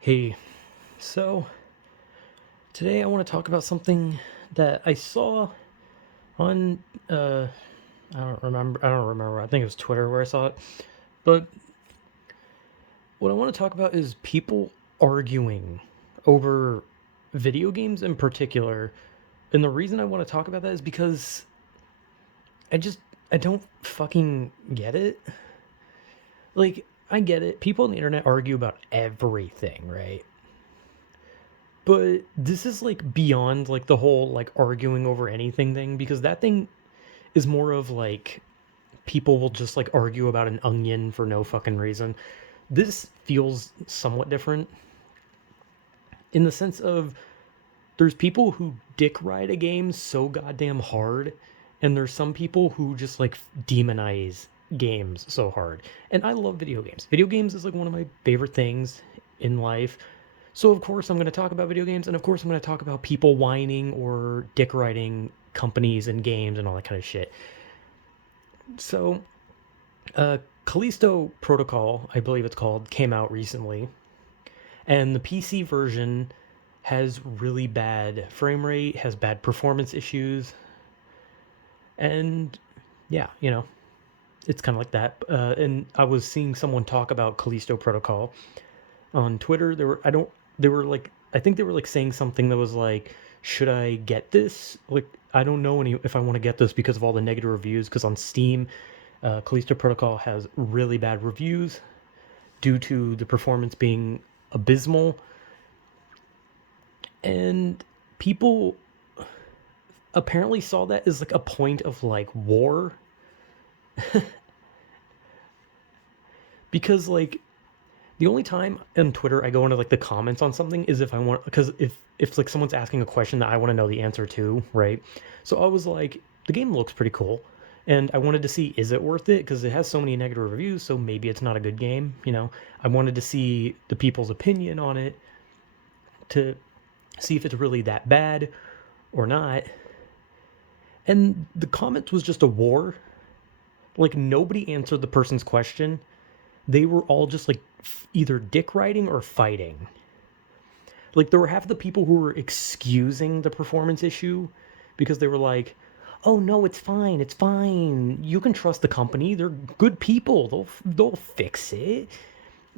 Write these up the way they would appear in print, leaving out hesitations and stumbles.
Hey, so today I want to talk about something that I saw on I don't remember. I think it was Twitter where I saw it. But what I want to talk about is people arguing over video games in particular. And the reason I want to talk about that is because I just I don't fucking get it. Like I get it. People on the internet argue about everything, right? But this is like beyond like the whole like arguing over anything thing because that thing is more of like people will just like argue about an onion for no fucking reason. This feels somewhat different in the sense of there's people who dick ride a game so goddamn hard, and there's some people who just like demonize games so hard. And I love video games. Video games is like one of my favorite things in life. So of course I'm going to talk about video games, and of course I'm going to talk about people whining or dick riding companies and games and all that kind of shit. So, Callisto Protocol, I believe it's called, came out recently, and the PC version has really bad frame rate, has bad performance issues, and yeah, it's kind of like that. And I was seeing someone talk about Callisto Protocol on Twitter. They were like, I think they were like saying something that was like, should I get this? Like, I don't know if I want to get this because of all the negative reviews. Because on Steam, Callisto Protocol has really bad reviews due to the performance being abysmal, and people apparently saw that as like a point of like war because like the only time on Twitter I go into like the comments on something is if I want, because if like someone's asking a question that I want to know the answer to, right? So I was like, the game looks pretty cool, and I wanted to see, is it worth it? Because it has so many negative reviews, so maybe it's not a good game. I wanted to see the people's opinion on it to see if it's really that bad or not. And the comments was just a war. Like nobody answered the person's question. They were all just like either dick riding or fighting. Like there were half of the people who were excusing the performance issue because they were like, "Oh no, it's fine. It's fine. You can trust the company. They're good people. They'll fix it."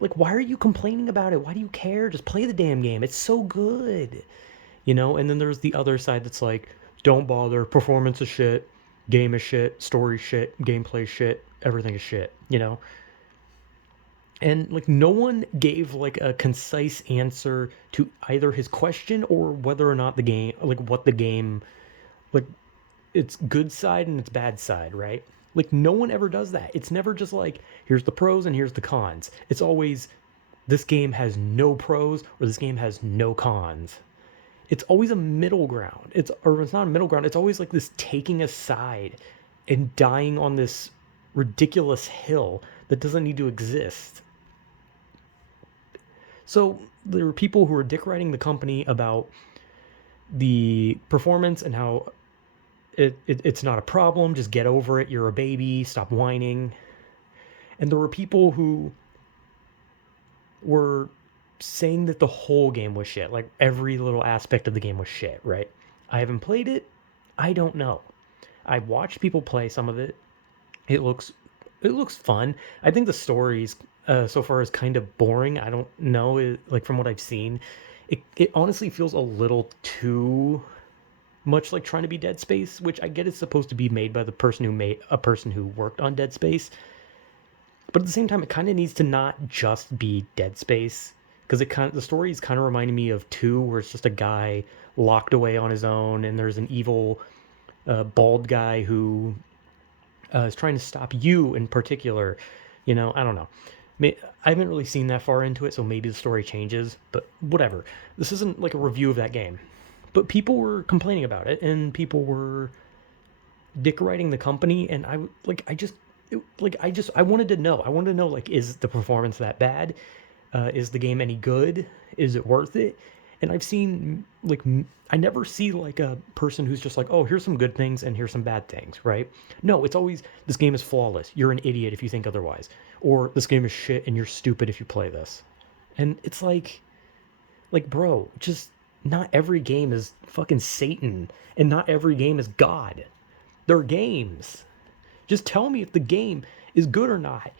Like, why are you complaining about it? Why do you care? Just play the damn game. It's so good. And then there's the other side that's like, don't bother. Performance is shit. Game is shit. Story shit. Gameplay shit. Everything is shit. And like no one gave like a concise answer to either his question or whether or not the game, like what the game, like its good side and its bad side, right? Like no one ever does that. It's never just like, here's the pros and here's the cons. It's always, this game has no pros or this game has no cons. It's always a middle ground. It's not a middle ground. It's always like this taking a side and dying on this ridiculous hill that doesn't need to exist. So there were people who were dick riding the company about the performance and how it's not a problem. Just get over it. You're a baby. Stop whining. And there were people who were saying that the whole game was shit. Like every little aspect of the game was shit, right? I haven't played it. I don't know. I watched people play some of it. It looks it looks fun. I think the stories so far is kind of boring. I don't know, like from what I've seen, it honestly feels a little too much like trying to be Dead Space, which I get is supposed to be made by the person who made a person who worked on Dead Space. But at the same time, it kind of needs to not just be Dead Space because the story is kind of reminding me of two, where it's just a guy locked away on his own, and there's an evil bald guy who is trying to stop you in particular. I don't know. I haven't really seen that far into it, so maybe the story changes, but whatever. This isn't like a review of that game. But people were complaining about it, and people were dick riding the company, and I wanted to know. I wanted to know, like, is the performance that bad? Is the game any good? Is it worth it? And I've seen like I never see like a person who's just like, oh, here's some good things and here's some bad things, right? No, it's always, this game is flawless. You're an idiot if you think otherwise, or this game is shit and you're stupid if you play this. And it's like, Like, bro, just not every game is fucking Satan, and not every game is God. They're games. Just tell me if the game is good or not,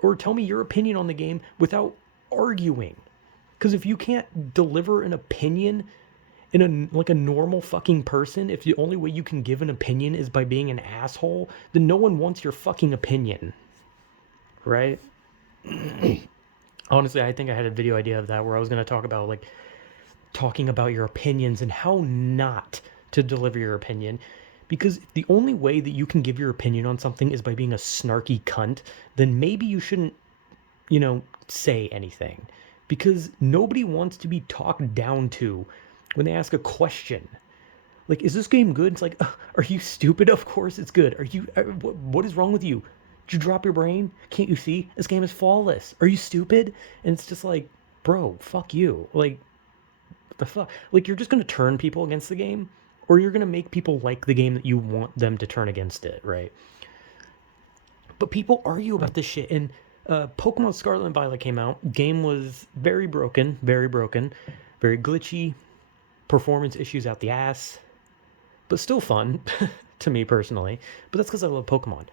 or tell me your opinion on the game without arguing. Because if you can't deliver an opinion in a normal fucking person, if the only way you can give an opinion is by being an asshole, then no one wants your fucking opinion, right? Honestly, I think I had a video idea of that where I was going to talk about like talking about your opinions and how not to deliver your opinion. Because if the only way that you can give your opinion on something is by being a snarky cunt, then maybe you shouldn't, say anything. Because nobody wants to be talked down to when they ask a question. Like, is this game good? It's like, are you stupid? Of course it's good. Are you, what is wrong with you? Did you drop your brain? Can't you see? This game is flawless. Are you stupid? And it's just like, bro, fuck you. Like, what the fuck? Like, you're just going to turn people against the game, or you're going to make people like the game that you want them to turn against it, right? But people argue about this shit. And Pokemon Scarlet and Violet came out. Game was very broken, very glitchy, performance issues out the ass, but still fun to me personally. But that's because I love Pokemon.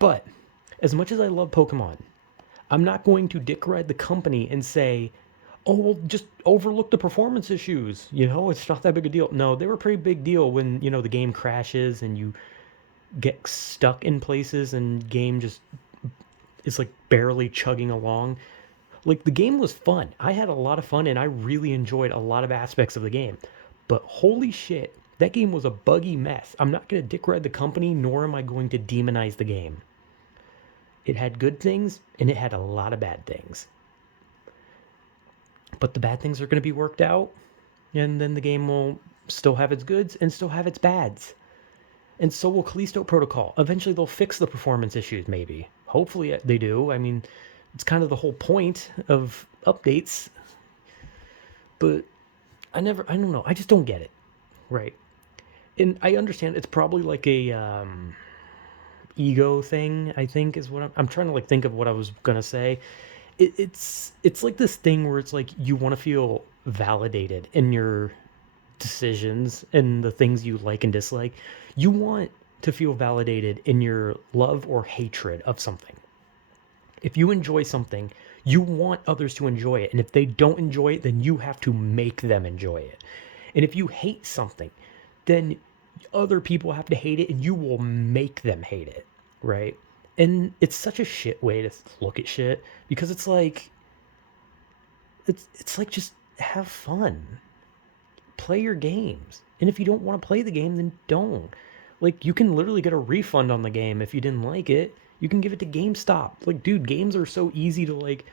But as much as I love Pokemon, I'm not going to dick ride the company and say, oh, well, just overlook the performance issues. It's not that big a deal. No, they were a pretty big deal when, the game crashes and you get stuck in places and game just is like barely chugging along. Like, the game was fun. I had a lot of fun and I really enjoyed a lot of aspects of the game. But holy shit, that game was a buggy mess. I'm not going to dick ride the company, nor am I going to demonize the game. It had good things and it had a lot of bad things. But the bad things are going to be worked out, and then the game will still have its goods and still have its bads. And so will Callisto Protocol. Eventually they'll fix the performance issues, maybe. Hopefully they do. I mean, it's kind of the whole point of updates. But I don't know. I just don't get it. Right. And I understand it's probably like a ego thing, I think, is what I'm trying to like think of what I was going to say. It's like this thing where it's like you want to feel validated in your decisions and the things you like and dislike. You want to feel validated in your love or hatred of something. If you enjoy something, you want others to enjoy it. And if they don't enjoy it, then you have to make them enjoy it. And if you hate something, then other people have to hate it and you will make them hate it, right? And it's such a shit way to look at shit, because it's like just have fun. Play your games. And if you don't want to play the game, then don't. Like, you can literally get a refund on the game if you didn't like it. You can give it to GameStop. Like, dude, games are so easy to, like,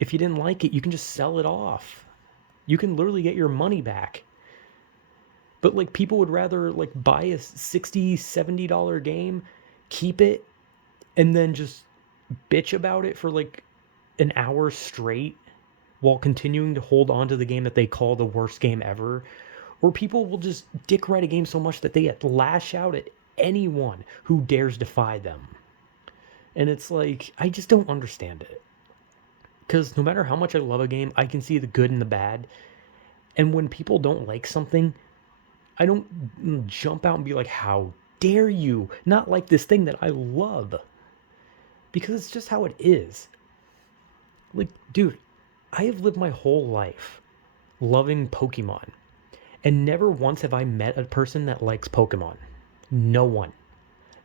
if you didn't like it, you can just sell it off. You can literally get your money back. But, like, people would rather, like, buy a $60, $70 game, keep it, and then just bitch about it for, like, an hour straight while continuing to hold on to the game that they call the worst game ever. Or people will just dick ride a game so much that they lash out at anyone who dares defy them. And it's like, I just don't understand it. Because no matter how much I love a game, I can see the good and the bad. And when people don't like something, I don't jump out and be like, how dare you not like this thing that I love? Because it's just how it is. Like, dude, I have lived my whole life loving Pokemon. And never once have I met a person that likes Pokemon. No one.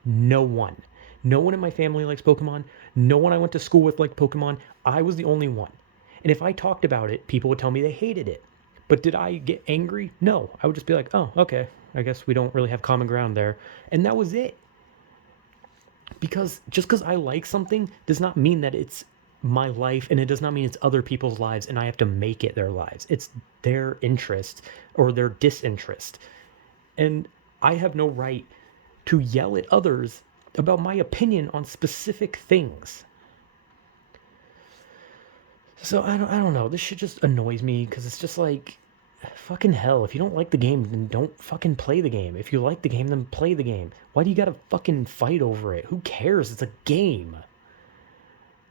No one. No one in my family likes Pokemon. No one I went to school with liked Pokemon. I was the only one. And if I talked about it, people would tell me they hated it. But did I get angry? No. I would just be like, oh, okay. I guess we don't really have common ground there. And that was it. Because just because I like something does not mean that it's my life, and it does not mean it's other people's lives and I have to make it their lives. It's their interest or their disinterest. And I have no right to yell at others about my opinion on specific things. So I don't know. This shit just annoys me because it's just like, fucking hell. If you don't like the game, then don't fucking play the game. If you like the game, then play the game. Why do you gotta fucking fight over it? Who cares? It's a game.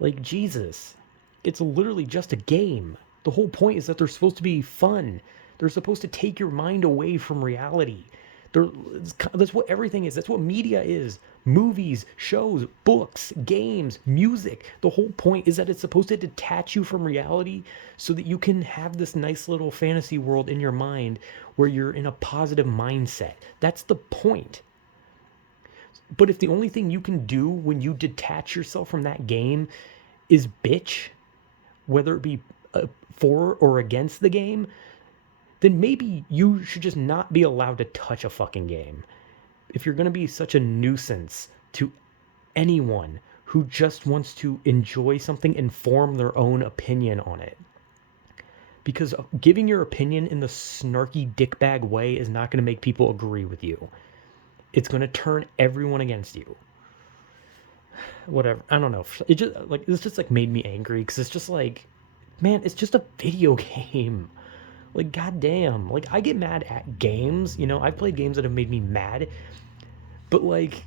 Like, Jesus. It's literally just a game. The whole point is that they're supposed to be fun. They're supposed to take your mind away from reality. That's what everything is. That's what media is. Movies, shows, books, games, music. The whole point is that it's supposed to detach you from reality so that you can have this nice little fantasy world in your mind where you're in a positive mindset. That's the point. But if the only thing you can do when you detach yourself from that game is bitch, whether it be for or against the game, then maybe you should just not be allowed to touch a fucking game. If you're going to be such a nuisance to anyone who just wants to enjoy something and form their own opinion on it. Because giving your opinion in the snarky dickbag way is not going to make people agree with you. It's going to turn everyone against you. Whatever. I don't know. It's just like made me angry because it's just like, man, it's just a video game. Like, goddamn. Like, I get mad at games. You know, I've played games that have made me mad. But, like,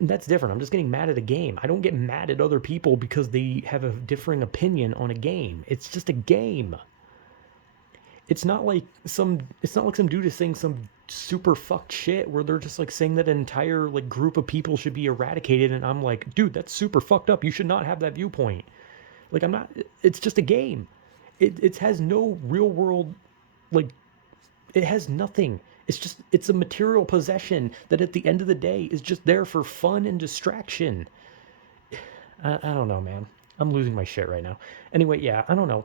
that's different. I'm just getting mad at a game. I don't get mad at other people because they have a differing opinion on a game. It's just a game. It's not like some dude is saying some super fucked shit where they're just like saying that an entire like group of people should be eradicated, and I'm like, dude, that's super fucked up. You should not have that viewpoint. Like, I'm not. It's just a game. It has no real world, like, it has nothing. It's a material possession that at the end of the day is just there for fun and distraction. I don't know, man. I'm losing my shit right now. Anyway, yeah, I don't know.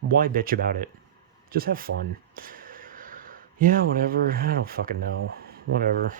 Why bitch about it? Just have fun. Yeah, whatever. I don't fucking know. Whatever.